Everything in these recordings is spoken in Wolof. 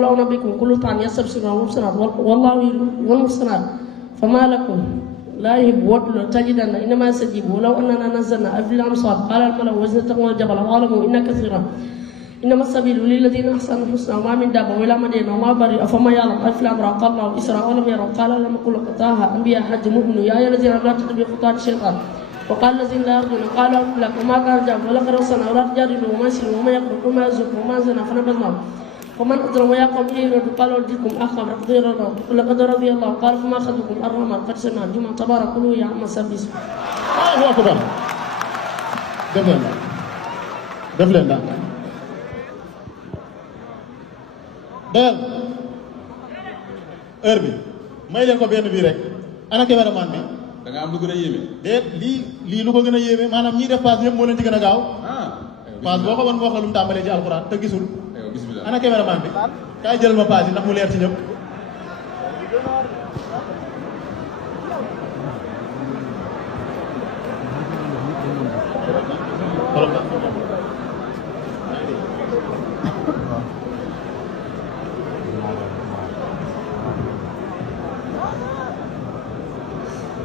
قل أنبئكم كل طعام يستبشرون والمحصنات والله والمحصنات فما لكم لا يحب وتل تجدن إنما يستجيب ولو أننا نزلنا أفل الأمصار قال الملأ وإذ تقوى الجبل وعلموا إن كثيرا إنما السبيل للذين أحسنوا الحسنى وما من دابة ولا مدينة وما بريء أفما يعلم ألف الأمر قال الله الإسراء ولم يروا قال لم يقل قطاها أنبياء حج مؤمن يا أيها الذين لا تتبعوا خطوات الشيطان وقال الذين لا يرجون قال لك وما كان جاب ولقد أرسلنا ولا تجادلوا وما يسلم وما يقبل وما يزق وما زنا فنبذناه ومن أظلم يا قوم إليه قال أرجوكم أخا لقد رضي الله قال فما أخذكم الرحمن قد سمع جمع تبارك كله يا عم سبيس الله أكبر def leen daal dayal heure bi may leen ko benn bii rek ana cameraman bi da nga am lu gën a yéeme. déet lii lu ko gën a yéeme maanaam ñiy def passe ñëpp moo leen ci gën a gaaw passe boo ko wan mu wax la lu mu tàmbalee ci alxuraan te gisul bismillah ana cameraman bi kaay jëlal ma passe yi ndax mu leer ci ñëpp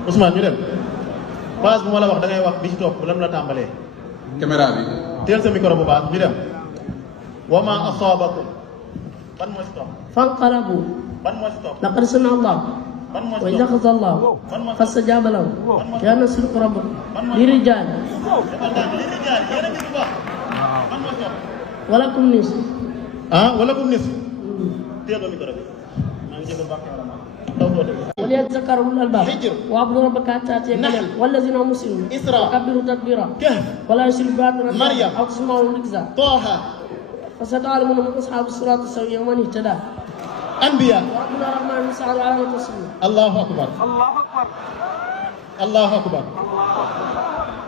Ousmane ñu dem base bu ma la wax da ngay wax bi ci topp lan la tàmbalee. caméra bi. teel sa micro bu baax ñu dem. wa ma asabakum ban moo ci topp. fanqalabu ban moo ci topp. laqad sami'a Allah ban moo wa ci idha topp. akhadha Allah fastajaba lahu ya nasru rabbukum lirijal lirijal yéen a ngi bu baax. ban moo ci topp. walakum nis walakum nis. teel sa micro bi maa ngi jégal baax وليتذكر أولو الألباب واعبدوا ربك حتى يأتيك اليقين والذين هم مسلمون وكبروا تكبيرا ولا يشركوا بعد مريم أو تسمعوا ركزا طه فستعلمون من أصحاب الصراط السوي ومن اهتدى أنبياء وربنا الرحمن يسعى على التسليم الله أكبر الله أكبر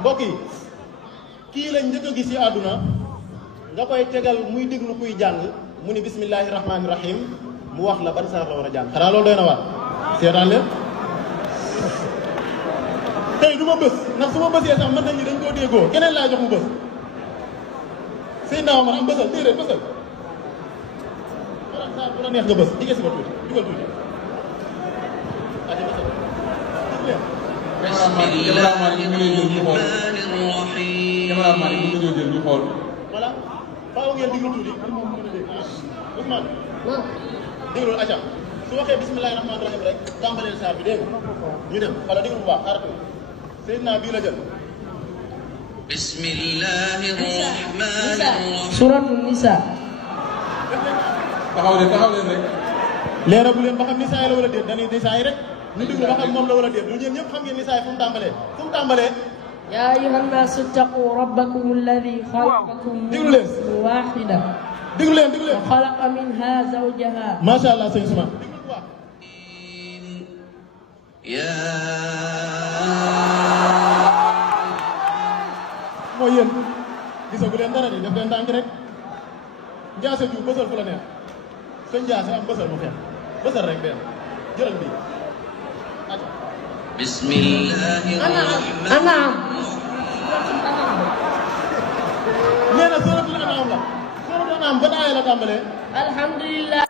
mbokk yi kii la njëkk a gis ci àdduna nga koy tegal muy déglu kuy jàng mu ni bismillahi rahmaani rahim mu wax la ban saar la war a jàng xanaa loolu doy na waar seetaan leen tey du ma bës ndax su ma bësee sax mën nañu dañ koo déggoo keneen laa jox mu bës sëy naaw man am bësal déedéet bësal wala saar bu la neex nga bës jige si ba tuuti dugal tuuti aja bësal cameraman yi mu ngi lay jël ñu xool cameraman yi mu ngi lay jël ñu xool voilà faaw ngeen diglu tuuti Ousmane déglu acam su waxee bismillahi rahmaani rahim rek tàmbaleel saar bi dégg ñu dem wala déglu bu baax xaaratu Seydina bii la jël bismillahi rahmaani rahim suratul nisa taxaw leen rek leeragu leen ba xam nisaa yi la wala déet dañuy nisaa yi rek ñu déglu ba xam moom la wala déet lu ñeen ñëpp xam ngeen nisaa yi fu mu tàmbalee يا أيها الناس اتقوا ربكم الذي خلقكم من نفس واحدة déglu leen وخلق منها زوجها macha allah sëñ Ousmane mooy yéen gisagu leen dara di def leen ndànk rek njaase ju bësal fu la neex sëñ njaase am bësal mu xeex bësal rek benn jëlal bi bismillahi rahmaani أنعم nee na suratul an'am la suratul an'am ban aaya la tàmbalee الحمد لله